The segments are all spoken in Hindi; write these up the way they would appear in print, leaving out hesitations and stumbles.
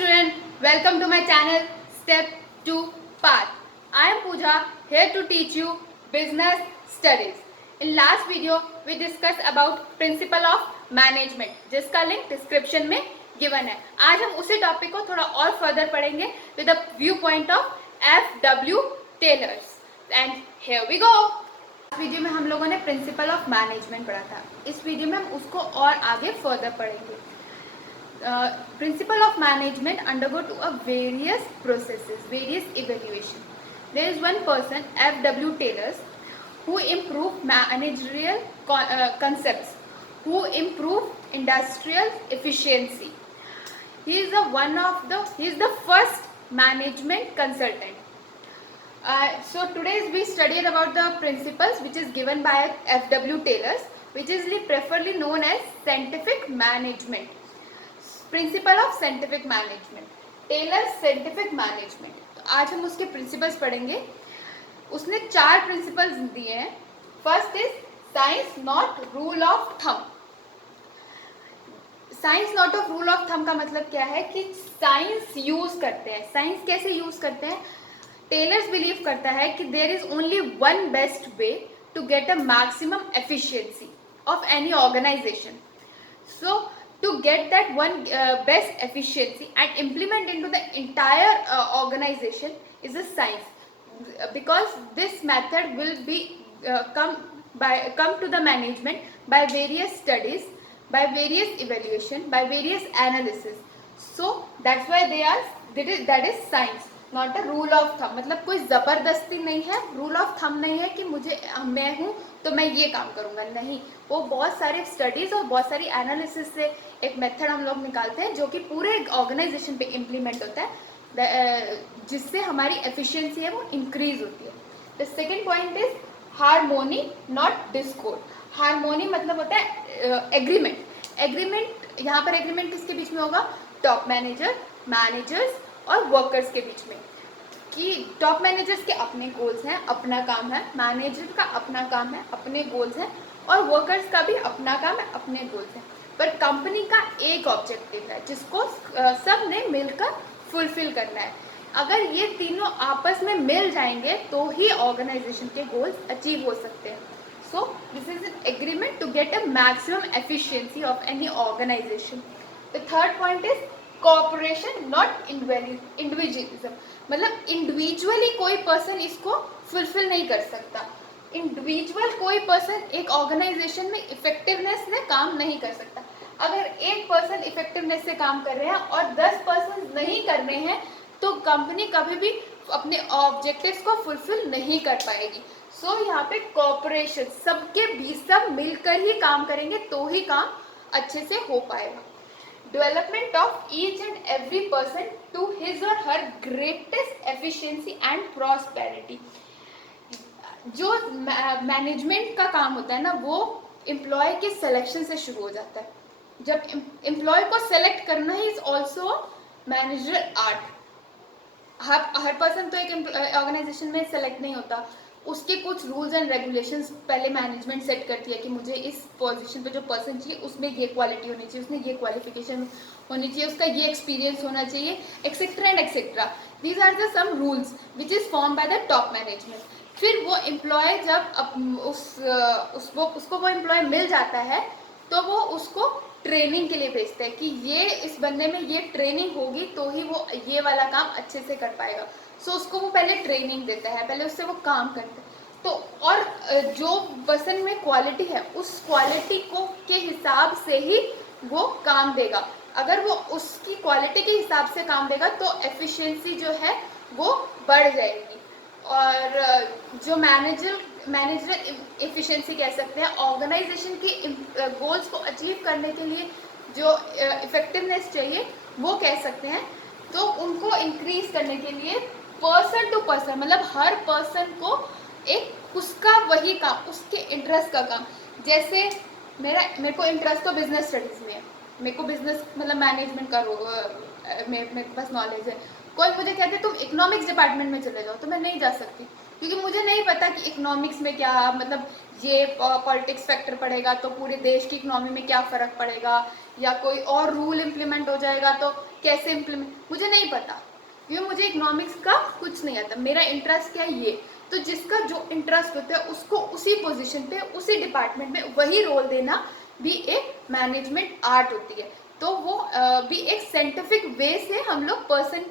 student, welcome to my channel Step 2 Path. I am Pooja, here to teach you business studies. In last video we discussed about principle of management जिसका लिंक डिस्क्रिप्शन में गिवन है. आज हम उसी टॉपिक को थोड़ा और फर्दर पढ़ेंगे with the view point of F.W. Taylor's. And here we go. इस वीडियो में हम लोगों ने प्रिंसिपल ऑफ मैनेजमेंट पढ़ा था. इस वीडियो में हम उसको और आगे फर्दर पढ़ेंगे. Principle of management undergo to a various processes, various evaluation. There is one person, F.W. Taylors, who improved managerial concepts, who improved industrial efficiency. He is the first management consultant. So today we studied about the principles which is given by F.W. Taylors, which is preferably known as scientific management. Principle of scientific management, Taylor's scientific management. तो आज हम उसके प्रिंसिपल्स पढ़ेंगे. उसने 4 प्रिंसिपल्स दिए हैं. First is science not rule of thumb. Science not of rule of thumb का मतलब क्या है कि साइंस यूज करते हैं. साइंस कैसे यूज करते हैं? टेलर्स बिलीव करता है कि there is only one best way to get a maximum efficiency of any organisation. So to get that one best efficiency and implement into the entire organization is a science, because this method will be come to the management by various studies, by various evaluation, by various analysis. So that's why that is science, not a rule of thumb. मतलब कोई ज़बरदस्ती नहीं है, रूल ऑफ थंब नहीं है कि मैं हूँ तो मैं ये काम करूँगा. नहीं, वो बहुत सारे स्टडीज़ और बहुत सारी एनालिसिस से एक मेथड हम लोग निकालते हैं जो कि पूरे ऑर्गेनाइजेशन पे इम्प्लीमेंट होता है, जिससे हमारी एफिशिएंसी है वो इंक्रीज होती है. The second point is harmony not Discord. Harmony मतलब होता है एग्रीमेंट. एग्रीमेंट यहाँ पर एग्रीमेंट किसके बीच में होगा? टॉप मैनेजर, मैनेजर्स और वर्कर्स के बीच में. कि टॉप मैनेजर्स के अपने गोल्स हैं, अपना काम है, मैनेजर का अपना काम है, अपने गोल्स हैं, और वर्कर्स का भी अपना काम है, अपने गोल्स हैं. पर कंपनी का एक ऑब्जेक्टिव है जिसको सब ने मिलकर फुलफिल करना है. अगर ये तीनों आपस में मिल जाएंगे तो ही ऑर्गेनाइजेशन के गोल्स अचीव हो सकते हैं. So this is an agreement to get a maximum efficiency of any organisation. The third point is cooperation not individualism. मतलब इंडिविजुअली कोई पर्सन इसको फुलफिल नहीं कर सकता. इंडिविजुअल कोई पर्सन एक ऑर्गेनाइजेशन में इफेक्टिवनेस से काम नहीं कर सकता. अगर एक पर्सन इफेक्टिवनेस से काम कर रहे हैं और 10 पर्सन नहीं कर रहे हैं तो कंपनी कभी भी अपने ऑब्जेक्टिव्स को फुलफिल नहीं कर पाएगी. सो यहाँ पे कॉपरेशन, सबके भी सब मिलकर ही काम करेंगे तो ही काम अच्छे से हो पाएगा. Development of each and every person to his or her greatest efficiency and prosperity. जो मैनेजमेंट का काम होता है ना, वो एम्प्लॉय के सिलेक्शन से शुरू हो जाता है. जब एम्प्लॉय को सेलेक्ट करना he is also manager art. Her person तो एक ऑर्गेनाइजेशन में सेलेक्ट नहीं होता. उसके कुछ रूल्स एंड रेगुलेशंस पहले मैनेजमेंट सेट करती है कि मुझे इस पोजीशन पे जो पर्सन चाहिए उसमें ये क्वालिटी होनी चाहिए, उसमें ये क्वालिफिकेशन होनी चाहिए, उसका ये एक्सपीरियंस होना चाहिए, etcetera and etcetera. These are the some rules which is form by the top management. फिर वो एम्प्लॉय जब उसको वो एम्प्लॉय मिल जाता है तो वो उसको ट्रेनिंग के लिए भेजते हैं कि ये इस बंदे में ये ट्रेनिंग होगी तो ही वो ये वाला काम अच्छे से कर पाएगा. सो उसको वो पहले ट्रेनिंग देता है, पहले उससे वो काम करता है. तो और जो पर्सन में क्वालिटी है उस क्वालिटी को के हिसाब से ही वो काम देगा. अगर वो उसकी क्वालिटी के हिसाब से काम देगा तो एफिशिएंसी जो है वो बढ़ जाएगी. और जो मैनेजर एफिशिएंसी कह सकते हैं, ऑर्गेनाइजेशन की गोल्स को अचीव करने के लिए जो इफेक्टिवनेस चाहिए वो कह सकते हैं. तो उनको इंक्रीज करने के लिए पर्सन टू पर्सन, मतलब हर पर्सन को एक उसका वही काम, उसके इंटरेस्ट का काम. जैसे मेरे को इंटरेस्ट तो बिजनेस स्टडीज़ में है, मेरे को बिजनेस मतलब मैनेजमेंट का मेरे पास नॉलेज है. कोई मुझे कहते तुम इकोनॉमिक्स डिपार्टमेंट में चले जाओ तो मैं नहीं जा सकती, क्योंकि मुझे नहीं पता कि इकोनॉमिक्स में क्या, मतलब ये पॉलिटिक्स फैक्टर पड़ेगा तो पूरे देश की इकोनॉमी में क्या फ़र्क पड़ेगा, या कोई और रूल इम्प्लीमेंट हो जाएगा तो कैसे इम्प्लीमेंट, मुझे नहीं पता, क्योंकि मुझे इकोनॉमिक्स का कुछ नहीं आता, मेरा इंटरेस्ट क्या है ये। तो जिसका जो इंटरेस्ट होता है उसको उसी पोजीशन पे उसी डिपार्टमेंट में वही रोल देना भी एक मैनेजमेंट आर्ट होती है। तो वो भी एक साइंटिफिक वे से हम लोग पर्सन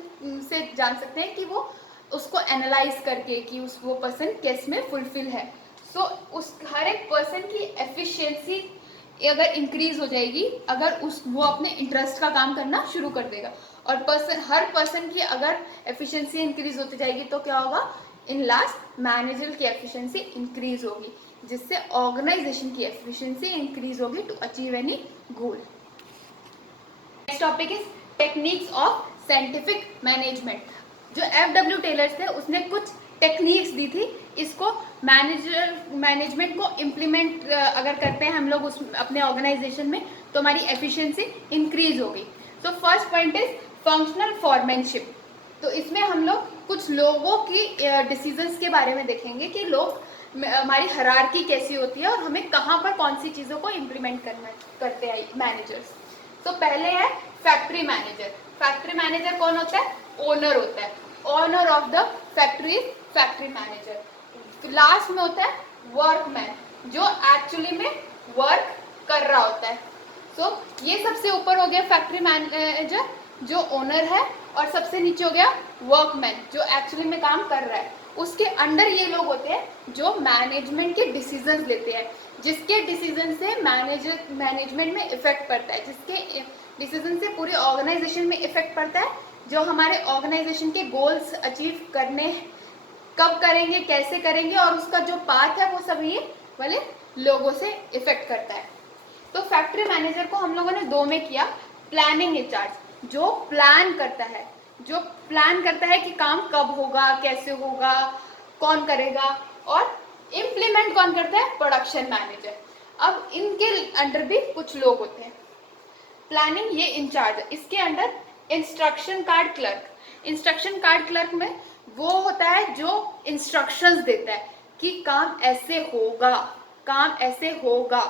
से जान सकते हैं कि वो उसको एनालाइज करके कि उस वो पर्सन किस में फुलफिल है। सो उस हर एक पर्सन की एफिशिएंसी अगर इंक्रीज हो जाएगी अगर उस वो अपने इंटरेस्ट का काम करना शुरू कर देगा, और हर पर्सन की अगर एफिशिएंसी इंक्रीज होती जाएगी तो क्या होगा, इन लास्ट मैनेजर की एफिशिएंसी इंक्रीज होगी, जिससे ऑर्गेनाइजेशन की एफिशिएंसी इंक्रीज होगी to achieve any goal. Next topic is techniques of scientific management. जो एफ.डब्ल्यू. टेलर्स थे उसने कुछ टेक्निक्स दी थी, इसको मैनेजमेंट को इम्प्लीमेंट अगर करते हैं हम लोग उस अपने ऑर्गेनाइजेशन में तो हमारी एफिशिएंसी इंक्रीज होगी। तो first point is functional foremanship. तो इसमें हम लोग कुछ लोगों की डिसीजंस के बारे में देखेंगे कि लोग हमारी हायरार्की कैसी होती है और हमें कहाँ पर कौन सी चीज़ों को इम्प्लीमेंट करते हैं मैनेजर्स। तो पहले है फैक्ट्री मैनेजर। फैक्ट्री मैनेजर कौन होता है, ओनर होता है, owner of the factory is factory manager. Last में होता है वर्कमैन, जो एक्चुअली में वर्क कर रहा होता है। सो ये सबसे ऊपर हो गया फैक्ट्री मैनेजर जो ओनर है, और सबसे नीचे हो गया वर्कमैन जो एक्चुअली में काम कर रहा है। उसके अंडर ये लोग होते हैं जो मैनेजमेंट के डिसीजंस लेते हैं, जिसके डिसीजन से मैनेजमेंट में इफेक्ट पड़ता है, जिसके डिसीजन से पूरे ऑर्गेनाइजेशन में इफेक्ट पड़ता है, जो हमारे ऑर्गेनाइजेशन के गोल्स अचीव करने कब करेंगे, कैसे करेंगे, और उसका जो पाथ है वो सब ये वाले लोगों से इफेक्ट करता है। तो फैक्ट्री मैनेजर को हम लोगों ने दो में किया, प्लानिंग इंचार्ज जो प्लान करता है कि काम कब होगा, कैसे होगा, कौन करेगा, और इम्प्लीमेंट कौन करता है, प्रोडक्शन मैनेजर। अब इनके अंडर भी कुछ लोग होते हैं। प्लानिंग ये इंचार्ज है, इसके under instruction card clerk. Instruction card clerk में वो होता है जो इंस्ट्रक्शंस देता है कि काम ऐसे होगा, काम ऐसे होगा,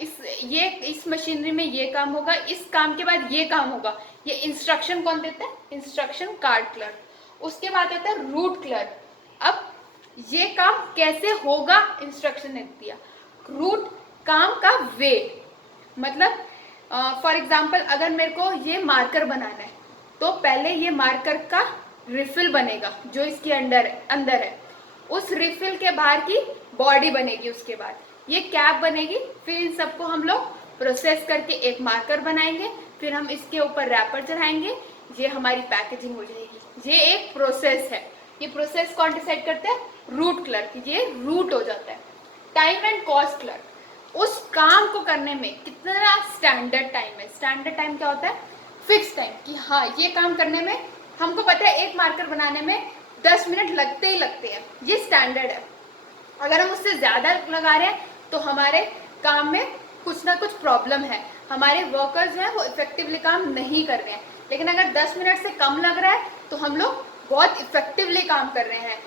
इस मशीनरी में ये काम होगा, इस काम के बाद ये काम होगा। ये इंस्ट्रक्शन कौन देता है, इंस्ट्रक्शन कार्ड क्लर्क। उसके बाद आता है रूट क्लर्क। अब ये काम कैसे होगा इंस्ट्रक्शन ने दिया, रूट काम का वे, मतलब फॉर एग्जाम्पल अगर मेरे को ये मार्कर बनाना है तो पहले ये मार्कर का रिफिल बनेगा जो इसके अंदर है, उस रिफिल के बाहर की बॉडी बनेगी, उसके बाद ये कैप बनेगी, फिर इन सबको हम लोग प्रोसेस करके एक मार्कर बनाएंगे, फिर हम इसके ऊपर रैपर चढ़ाएंगे, ये हमारी पैकेजिंग हो जाएगी। ये एक प्रोसेस है। ये प्रोसेस कौन डिसाइड करते हैं, रूट क्लर्क, ये रूट हो जाता है। टाइम एंड कॉस्ट क्लर्क, उस काम को करने में कितना स्टैंडर्ड टाइम है। स्टैंडर्ड टाइम क्या होता है, फिक्स टाइम, कि हाँ ये काम करने में हमको पता है एक मार्कर बनाने में 10 मिनट लगते ही लगते हैं, ये स्टैंडर्ड है। अगर हम उससे ज़्यादा लगा रहे हैं तो हमारे काम में कुछ ना कुछ प्रॉब्लम है, हमारे वर्कर्स हैं वो इफेक्टिवली काम नहीं कर रहे हैं। लेकिन अगर 10 मिनट से कम लग रहा है तो हम लोग बहुत इफेक्टिवली काम कर रहे हैं।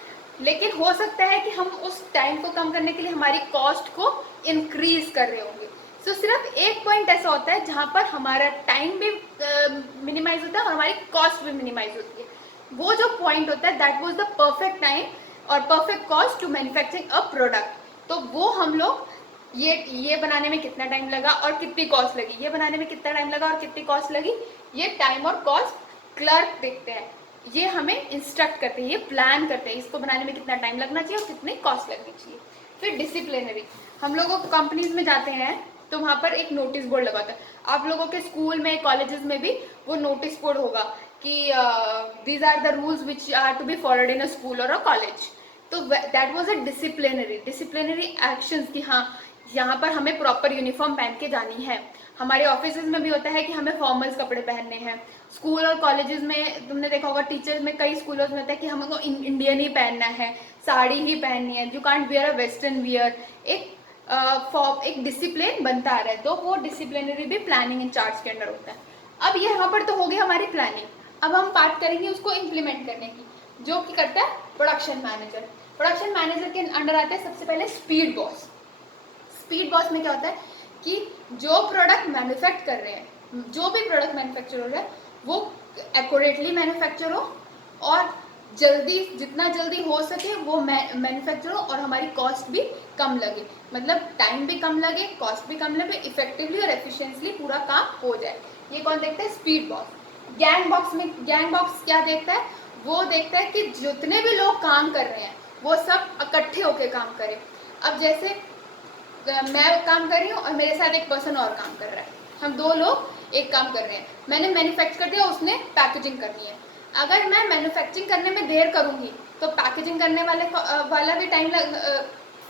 लेकिन हो सकता है कि हम उस टाइम को कम करने के लिए हमारी कॉस्ट को इंक्रीज कर रहे होंगे। तो सिर्फ एक पॉइंट ऐसा होता है जहाँ पर हमारा टाइम भी मिनिमाइज होता है और हमारी कॉस्ट भी मिनिमाइज होती है। वो जो पॉइंट होता है that was the perfect time और perfect cost to manufacturing a product. तो वो हम लोग ये बनाने में कितना टाइम लगा और कितनी कॉस्ट लगी, ये बनाने में कितना टाइम लगा और कितनी कॉस्ट लगी, ये टाइम और कॉस्ट क्लर्क देखते हैं। ये हमें इंस्ट्रक्ट करते हैं, ये प्लान करते हैं इसको बनाने में कितना टाइम लगना चाहिए और कितनी कॉस्ट लगनी चाहिए। फिर डिसिप्लिनरी, हम लोगों को कंपनीज में जाते हैं तो वहाँ पर एक नोटिस बोर्ड लगा होता है। आप लोगों के स्कूल में, कॉलेजेस में भी वो नोटिस बोर्ड होगा कि these are the rules which are to be followed in a school और अ कॉलेज। तो that was a disciplinary actions कि हाँ यहाँ पर हमें प्रॉपर यूनिफॉर्म पहन के जानी है। हमारे ऑफिसेज में भी होता है कि हमें फॉर्मल्स कपड़े पहनने हैं। स्कूल और कॉलेजेस में तुमने देखा होगा, टीचर्स में कई स्कूलों में होता है कि हमको इंडियन ही पहनना है, साड़ी ही पहननी है, you can't wear a western wear. एक डिसिप्लिन बनता आ रहा है, तो वो डिसिप्लिनरी भी प्लानिंग इंचार्ज के अंडर होता है। अब ये यहाँ पर तो हो गई हमारी प्लानिंग। अब हम बात करेंगे उसको इम्प्लीमेंट करने की, जो कि करता है प्रोडक्शन मैनेजर। प्रोडक्शन मैनेजर के अंडर आते हैं सबसे पहले स्पीड बॉस। स्पीड बॉस में क्या होता है कि जो प्रोडक्ट मैन्युफैक्चर कर रहे हैं जो भी प्रोडक्ट मैन्युफैक्चर हो रहा है वो एक्यूरेटली मैन्युफैक्चर हो और जल्दी, जितना जल्दी हो सके वो मैन्युफैक्चर हो और हमारी कॉस्ट भी कम लगे, मतलब टाइम भी कम लगे, कॉस्ट भी कम लगे, इफेक्टिवली और एफिशिएंटली पूरा काम हो जाए। ये कौन देखता है? Speed box. गैंग बॉक्स में, गैंग बॉक्स क्या देखता है? वो देखता है कि जितने भी लोग काम कर रहे हैं वो सब इकट्ठे होकर काम करें। अब जैसे मैं काम कर रही हूँ और मेरे साथ एक पर्सन और काम कर रहा है, हम दो लोग एक काम कर रहे हैं, मैंने मैन्युफैक्चर कर दिया, उसने पैकेजिंग करनी है। अगर मैं मैन्युफैक्चरिंग करने में देर करूँगी तो पैकेजिंग करने वाला भी टाइम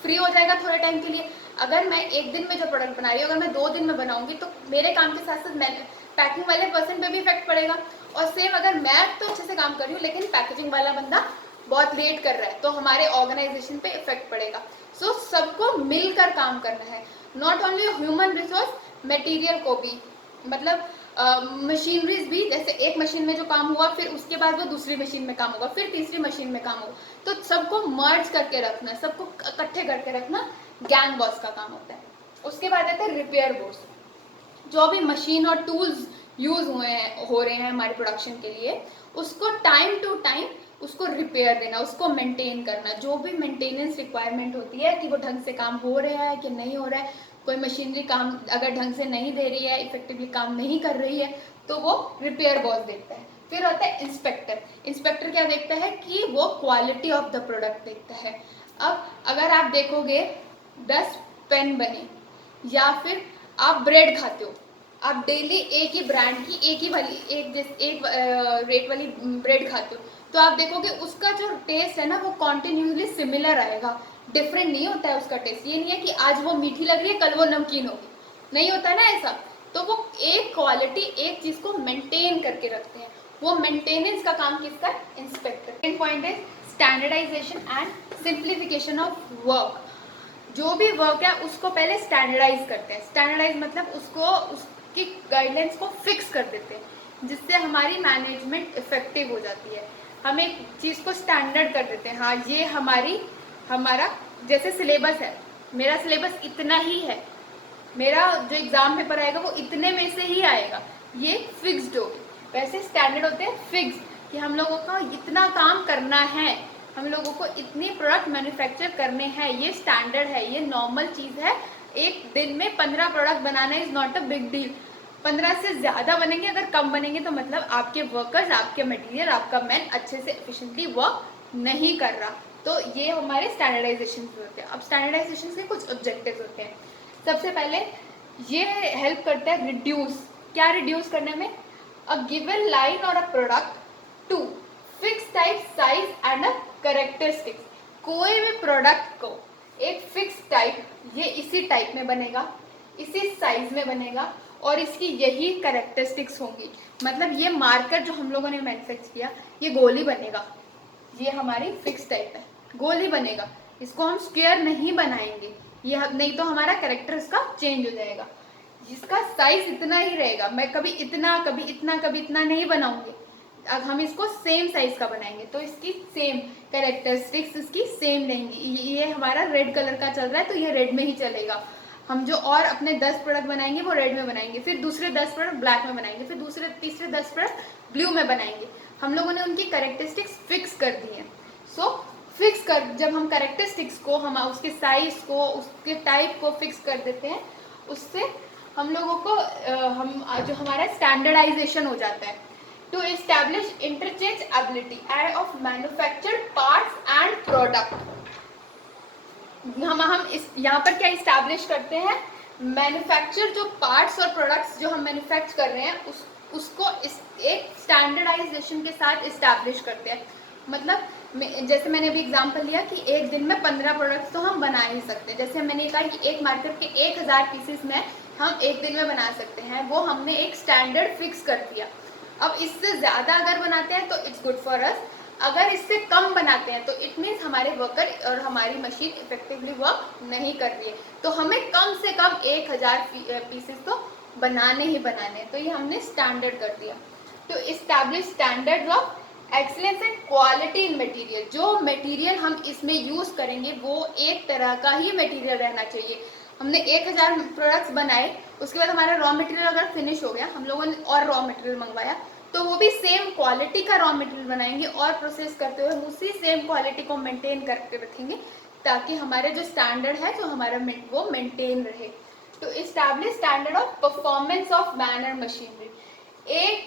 फ्री हो जाएगा थोड़े टाइम के लिए। अगर मैं एक दिन में जो प्रोडक्ट बना रही हूँ अगर मैं 2 दिन में बनाऊंगी तो मेरे काम के साथ साथ पैकिंग वाले पर्सन पे भी इफेक्ट पड़ेगा। और सेम अगर मैं तो अच्छे से काम कर रही हूँ लेकिन पैकेजिंग वाला बंदा बहुत लेट कर रहा है तो हमारे ऑर्गेनाइजेशन पे इफेक्ट पड़ेगा। सो सबको मिलकर काम करना है, not only human resource, material को भी, मतलब मशीनरीज भी, जैसे एक मशीन में जो काम हुआ फिर उसके बाद वो दूसरी मशीन में काम होगा, फिर तीसरी मशीन में काम होगा, तो सबको मर्ज करके रखना, सबको इकट्ठे करके रखना गैंग बॉस का काम होता है। उसके बाद आता है रिपेयर बॉस। जो भी मशीन और टूल्स यूज हो रहे हैं हमारे प्रोडक्शन के लिए उसको टाइम टू टाइम उसको रिपेयर देना, उसको मेंटेन करना, जो भी मेंटेनेंस रिक्वायरमेंट होती है कि वो ढंग से काम हो रहा है कि नहीं हो रहा है, कोई मशीनरी काम अगर ढंग से नहीं दे रही है, इफेक्टिवली काम नहीं कर रही है तो वो रिपेयर बॉस देखता है। फिर होता है इंस्पेक्टर। इंस्पेक्टर क्या देखता है कि वो क्वालिटी ऑफ द प्रोडक्ट देखता है। अब अगर आप देखोगे 10 पेन बने या फिर आप ब्रेड खाते हो, आप डेली एक ही ब्रांड की एक रेट वाली ब्रेड खाते हो तो आप देखोगे उसका जो टेस्ट है ना वो कॉन्टिन्यूसली सिमिलर आएगा, डिफरेंट नहीं होता है उसका टेस्ट। ये नहीं है कि आज वो मीठी लग रही है कल वो नमकीन होगी, नहीं होता ना ऐसा। तो वो एक क्वालिटी एक चीज को मेंटेन करके रखते हैं, वो मेंटेनेंस का काम किसका? इंस्पेक्टर। सेकंड पॉइंट है standardisation and simplification of work. जो भी वर्क है उसको पहले स्टैंडर्डाइज करते हैं। स्टैंडर्डाइज मतलब उसको उसकी गाइडलाइंस को फिक्स कर देते हैं जिससे हमारी मैनेजमेंट इफेक्टिव हो जाती है। हम एक चीज़ को स्टैंडर्ड कर देते हैं, हाँ ये हमारा जैसे सिलेबस है, मेरा सिलेबस इतना ही है, मेरा जो एग्जाम पेपर आएगा वो इतने में से ही आएगा, ये फिक्स्ड होगी। वैसे स्टैंडर्ड होते हैं फिक्स कि हम लोगों का इतना काम करना है, हम लोगों को इतनी प्रोडक्ट मैन्युफैक्चर करने हैं, ये स्टैंडर्ड है, ये नॉर्मल चीज़ है। एक दिन में 15 product banana is not a big deal. 15 से ज़्यादा बनेंगे, अगर कम बनेंगे तो मतलब आपके वर्कर्स, आपके मटेरियल, आपका मैन अच्छे से एफिशिएंटली वर्क नहीं कर रहा। तो ये हमारे स्टैंडर्डाइजेशन होते हैं। अब स्टैंडर्डाइजेशन के कुछ ऑब्जेक्टिव होते हैं। सबसे पहले ये हेल्प करता है रिड्यूस, क्या रिड्यूस करने में? अ गिवन लाइन और a product to fix type size and a characteristics. कोई भी प्रोडक्ट को एक फिक्स टाइप, ये इसी टाइप में बनेगा, इसी साइज में बनेगा और इसकी यही कैरेक्टरिस्टिक्स होंगी। मतलब ये मार्कर जो हम लोगों ने मैन्युफैक्चर किया ये गोल ही बनेगा, ये हमारी फिक्स टाइप है, गोल ही बनेगा, इसको हम स्क्वायर नहीं बनाएंगे, ये नहीं तो हमारा कैरेक्टर इसका चेंज हो जाएगा। जिसका साइज इतना ही रहेगा, मैं कभी इतना कभी इतना कभी इतना नहीं बनाऊंगी, अब हम इसको सेम साइज का बनाएंगे तो इसकी सेम कैरेक्टरिस्टिक्स इसकी सेम रहेंगी। ये हमारा रेड कलर का चल रहा है तो ये रेड में ही चलेगा। हम जो और अपने 10 प्रोडक्ट बनाएंगे वो रेड में बनाएंगे, फिर दूसरे 10 प्रोडक्ट ब्लैक में बनाएंगे, फिर दूसरे तीसरे 10 प्रोडक्ट ब्लू में बनाएंगे। हम लोगों ने उनकी कैरेक्टरिस्टिक्स फिक्स कर दी हैं। सो फिक्स कर, जब हम कैरेक्टरिस्टिक्स को, हम उसके साइज को, उसके टाइप को फिक्स कर देते हैं, उससे हम लोगों को हम जो हमारा स्टैंडर्डाइजेशन हो जाता है। To establish interchangeability of manufactured parts and product. हम इस यहाँ पर क्या इस्टेब्लिश करते हैं? मैन्युफैक्चर जो पार्ट्स और प्रोडक्ट्स जो हम मैन्युफैक्चर कर रहे हैं उसको एक स्टैंडर्डाइजेशन के साथ इस्टेब्लिश करते हैं। मतलब जैसे मैंने अभी एग्जांपल लिया कि एक दिन में 15 प्रोडक्ट्स तो हम बना ही सकते हैं। जैसे मैंने कहा कि एक मार्केट के 1000 पीसेस में हम एक दिन में बना सकते हैं, वो हमने एक स्टैंडर्ड फिक्स कर दिया। अब इससे ज़्यादा अगर बनाते हैं तो इट्स गुड फॉर अस, अगर इससे कम बनाते हैं तो इट मीन्स हमारे वर्कर और हमारी मशीन इफेक्टिवली वर्क नहीं कर रही है, तो हमें कम से कम 1000 पीसेस तो बनाने ही बनाने। तो ये हमने स्टैंडर्ड कर दिया। तो establish standard of excellence and quality in material. जो मटेरियल हम इसमें यूज़ करेंगे वो एक तरह का ही मटेरियल रहना चाहिए। हमने 1000 प्रोडक्ट्स बनाए, उसके बाद हमारा रॉ मटेरियल अगर फिनिश हो गया, हम लोगों ने और रॉ मटेरियल मंगवाया, तो वो भी सेम क्वालिटी का रॉ मटेरियल बनाएंगे और प्रोसेस करते हुए उसी सेम क्वालिटी को मेंटेन करके रखेंगे, ताकि हमारे जो स्टैंडर्ड है जो हमारा वो मेंटेन रहे। तो establish standard of performance of man and machinery. एक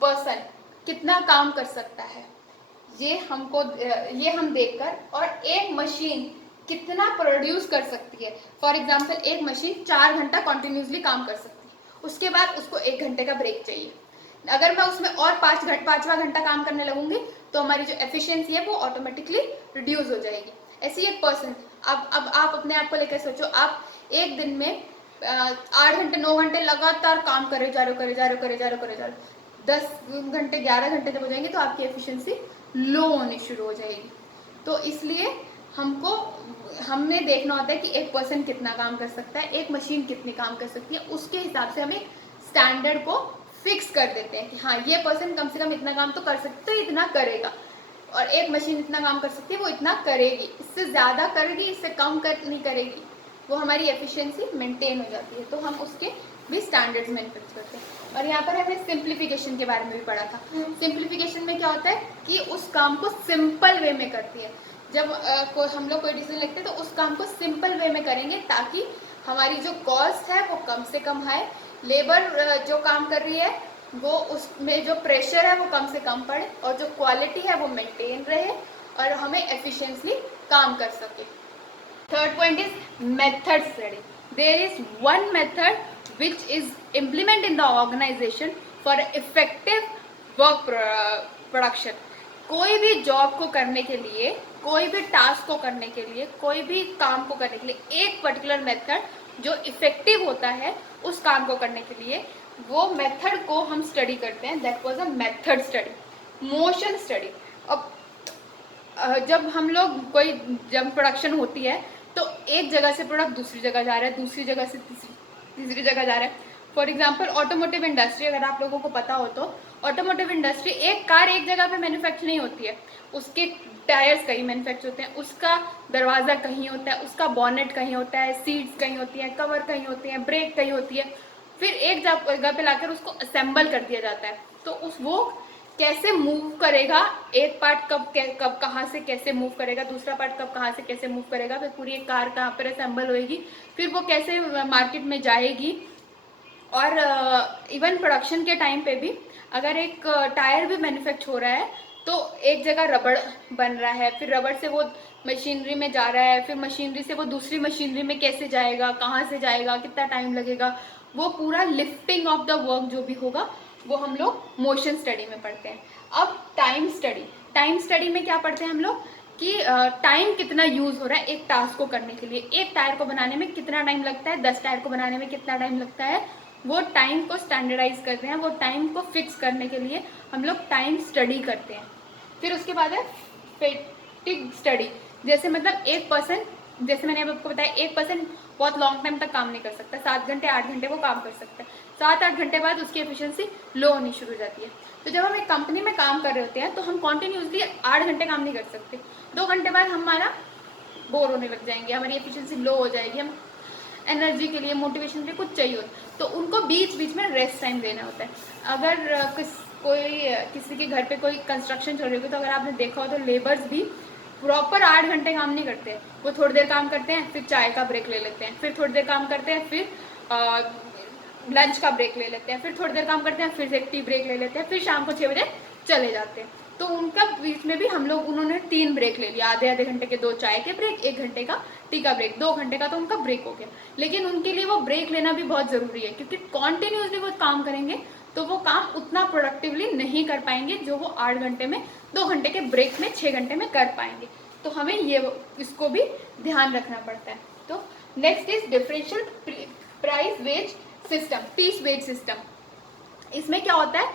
पर्सन कितना काम कर सकता है ये हम देखकर, और एक मशीन कितना प्रोड्यूस कर सकती है। फॉर एग्जाम्पल एक मशीन 4 घंटा कॉन्टिन्यूसली काम कर सकती है, उसके बाद उसको 1 घंटे का ब्रेक चाहिए। अगर मैं उसमें और 5वां घंटा काम करने लगूंगी तो हमारी जो एफिशिएंसी है वो ऑटोमेटिकली रिड्यूस हो जाएगी। ऐसे ही एक पर्सन, अब आप अपने आप को लेकर सोचो, आप एक दिन में 8 घंटे 9 घंटे लगातार काम करे जा रहे हो, 10 घंटे 11 घंटे जब हो जाएंगे तो आपकी एफिशिएंसी लो होनी शुरू हो जाएगी। तो इसलिए हमने देखना होता है कि एक पर्सन कितना काम कर सकता है, एक मशीन कितनी काम कर सकती है, उसके हिसाब से हम एक स्टैंडर्ड को फिक्स कर देते हैं कि हाँ ये पर्सन कम से कम इतना काम तो कर सकता है, इतना करेगा, और एक मशीन इतना काम कर सकती है वो इतना करेगी, इससे ज़्यादा करेगी, इससे कम नहीं करेगी, वो हमारी एफिशिएंसी मेंटेन हो जाती है। तो हम उसके भी स्टैंडर्ड्स मैन्युफैक्चर करते हैं। और यहाँ पर हमने सिंप्लीफिकेशन के बारे में भी पढ़ा था। सिंप्लीफिकेशन में क्या होता है कि उस काम को सिंपल वे में करती है। जब हम लोग कोई डिसीजन लेते हैं तो उस काम को सिंपल वे में करेंगे, ताकि हमारी जो कॉस्ट है वो कम से कम आए, लेबर जो काम कर रही है वो उसमें जो प्रेशर है वो कम से कम पड़े, और जो क्वालिटी है वो मेंटेन रहे, और हमें एफिशिएंटली काम कर सके। Third point is method study. There is one method which is implemented in the organization for effective work production। कोई भी जॉब को करने के लिए, कोई भी टास्क को करने के लिए, कोई भी काम को करने के लिए एक पर्टिकुलर मेथड जो इफेक्टिव होता है उस काम को करने के लिए, वो मेथड को हम स्टडी करते हैं। That was a method study. Motion study. अब जब हम लोग जब प्रोडक्शन होती है तो एक जगह से प्रोडक्ट दूसरी जगह जा रहा है, दूसरी जगह से तीसरी जगह जा रहा है। फॉर एग्जाम्पल ऑटोमोटिव इंडस्ट्री, अगर आप लोगों को पता हो तो ऑटोमोटिव इंडस्ट्री, एक कार एक जगह पे मैन्युफैक्चर नहीं होती है, उसके टायर्स कहीं मैन्युफैक्चर होते हैं, उसका दरवाज़ा कहीं होता है, उसका बॉनेट कहीं होता है, सीट्स कहीं होती हैं, कवर कहीं होती हैं, ब्रेक कहीं होती है, फिर एक जगह पे लाकर उसको असेंबल कर दिया जाता है। तो वो कैसे मूव करेगा, एक पार्ट कब कहाँ से कैसे मूव करेगा, दूसरा पार्ट कब कहाँ से कैसे मूव करेगा, फिर पूरी एक कार कहाँ पर असेंबल होएगी, फिर वो कैसे मार्केट में जाएगी। और इवन प्रोडक्शन के टाइम पे भी अगर एक टायर भी मैन्युफैक्चर हो रहा है तो एक जगह रबड़ बन रहा है, फिर रबड़ से वो मशीनरी में जा रहा है, फिर मशीनरी से वो दूसरी मशीनरी में कैसे जाएगा, कहाँ से जाएगा, कितना टाइम लगेगा, वो पूरा लिफ्टिंग ऑफ द वर्क जो भी होगा वो हम लोग मोशन स्टडी में पढ़ते हैं। अब टाइम स्टडी। टाइम स्टडी में क्या पढ़ते हैं हम लोग कि टाइम कितना यूज़ हो रहा है एक टास्क को करने के लिए। एक टायर को बनाने में कितना टाइम लगता है, 10 टायर को बनाने में कितना टाइम लगता है, वो टाइम को स्टैंडर्डाइज करते हैं, वो टाइम को फिक्स करने के लिए हम लोग टाइम स्टडी करते हैं। फिर उसके बाद है फेटिग स्टडी। जैसे मतलब एक पर्सन, जैसे मैंने अब आपको बताया, एक पर्सन बहुत लॉन्ग टाइम तक काम नहीं कर सकता, 7 घंटे 8 घंटे वो काम कर सकता है, 7-8 घंटे बाद उसकी एफिशिएंसी लो होनी शुरू हो जाती है। तो जब हम एक कंपनी में काम कर रहे होते हैं तो हम कॉन्टिन्यूसली 8 घंटे काम नहीं कर सकते, 2 घंटे बाद हमारा बोर होने लग जाएंगे, हमारी एफिशिएंसी लो हो जाएगी, हम एनर्जी के लिए, मोटिवेशन के लिए कुछ चाहिए होता है, तो उनको बीच बीच में रेस्ट टाइम देना होता है। अगर किसी के घर पे कोई कंस्ट्रक्शन चल रही होगी तो अगर आपने देखा हो तो लेबर्स भी प्रॉपर 8 घंटे काम नहीं करते, वो थोड़ी देर काम करते हैं, फिर चाय का ब्रेक ले लेते हैं, फिर थोड़ी देर काम करते हैं, फिर लंच का ब्रेक ले लेते हैं, फिर थोड़ी देर काम करते हैं, फिर से एक टी ब्रेक ले लेते हैं, फिर शाम को 6 बजे चले जाते हैं। तो उनका बीच में भी उन्होंने 3 ब्रेक ले लिया, आधे घंटे के 2 चाय के ब्रेक, 1 घंटे का टी का ब्रेक, 2 घंटे का तो उनका ब्रेक हो गया। लेकिन उनके लिए वो ब्रेक लेना भी बहुत ज़रूरी है, क्योंकि कॉन्टिन्यूसली वो काम करेंगे तो वो काम उतना प्रोडक्टिवली नहीं कर पाएंगे जो वो 8 घंटे में 2 घंटे के ब्रेक में 6 घंटे में कर पाएंगे। तो हमें इसको भी ध्यान रखना पड़ता है। तो next is differential price wage system, piece wage system. इसमें क्या होता है,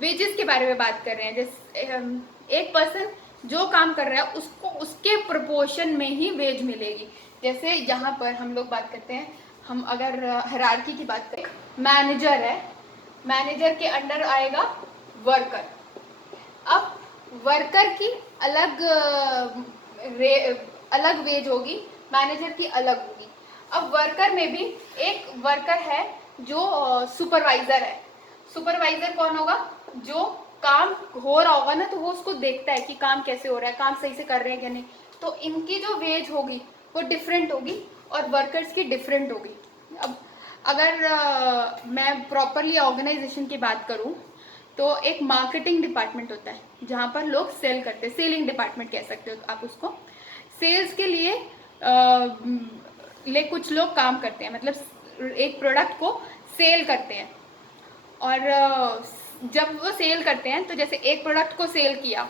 वेजेस के बारे में बात कर रहे हैं। जैसे एक पर्सन जो काम कर रहा है उसको उसके प्रोपोर्शन में ही वेज मिलेगी। जैसे यहाँ पर हम लोग बात करते हैं, हम अगर हायरार्की की बात करें, मैनेजर है, मैनेजर के अंडर आएगा वर्कर। अब वर्कर की अलग वेज होगी, मैनेजर की अलग होगी। अब वर्कर में भी एक वर्कर है जो सुपरवाइजर है। सुपरवाइजर कौन होगा? जो काम हो रहा होगा ना तो वो उसको देखता है कि काम कैसे हो रहा है, काम सही से कर रहे हैं क्या नहीं। तो इनकी जो वेज होगी वो डिफरेंट होगी और वर्कर्स की डिफरेंट होगी। अब अगर मैं प्रॉपरली ऑर्गेनाइजेशन की बात करूं तो एक मार्केटिंग डिपार्टमेंट होता है जहाँ पर लोग सेल करते हैं, सेलिंग डिपार्टमेंट कह सकते हो आप उसको। सेल्स के लिए कुछ लोग काम करते हैं, मतलब एक प्रोडक्ट को सेल करते हैं। और जब वो सेल करते हैं तो जैसे एक प्रोडक्ट को सेल किया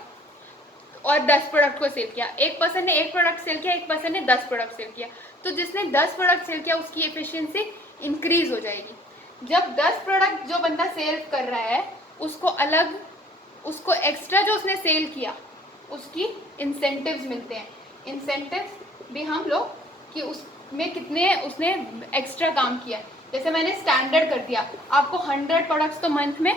और 10 प्रोडक्ट को सेल किया, एक पर्सन ने एक प्रोडक्ट सेल किया, एक पर्सन ने 10 प्रोडक्ट सेल किया, तो जिसने 10 प्रोडक्ट सेल किया उसकी एफिशिएंसी इंक्रीज हो जाएगी। जब 10 प्रोडक्ट जो बंदा सेल कर रहा है उसको अलग, उसको एक्स्ट्रा जो उसने सेल किया उसकी इंसेंटिव्स मिलते हैं। इंसेंटिव्स भी हम लोग कि उसमें कितने उसने एक्स्ट्रा काम किया। जैसे मैंने स्टैंडर्ड कर दिया आपको 100 प्रोडक्ट्स तो मंथ में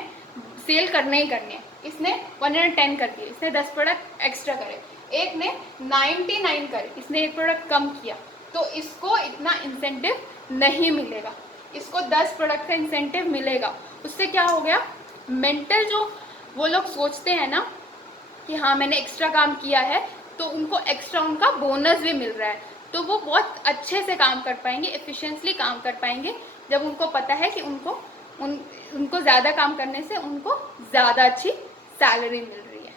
सेल करने ही करने हैं, इसने 110 कर दिए, इसने 10 प्रोडक्ट एक्स्ट्रा करे। एक ने 99 करे, इसने एक प्रोडक्ट कम किया, तो इसको इतना इंसेंटिव नहीं मिलेगा, इसको 10 प्रोडक्ट का इंसेंटिव मिलेगा। उससे क्या हो गया, मेंटल जो वो लोग सोचते हैं ना कि हाँ मैंने एक्स्ट्रा काम किया है तो उनको एक्स्ट्रा उनका बोनस भी मिल रहा है, तो वो बहुत अच्छे से काम कर पाएंगे, एफिशिएंटली काम कर पाएंगे जब उनको पता है कि उनको ज़्यादा काम करने से उनको ज़्यादा अच्छी सैलरी मिल रही है।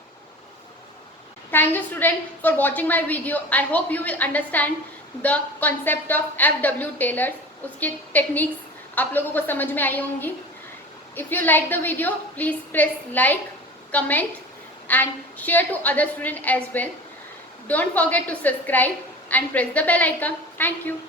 Thank you student for watching my video. I hope you will understand the concept of FW Taylor's, उसकी टेक्निक्स आप लोगों को समझ में आई होंगी। If you like the video, please press like, comment and share to other students as well. Don't forget to subscribe and press the bell icon. Thank you.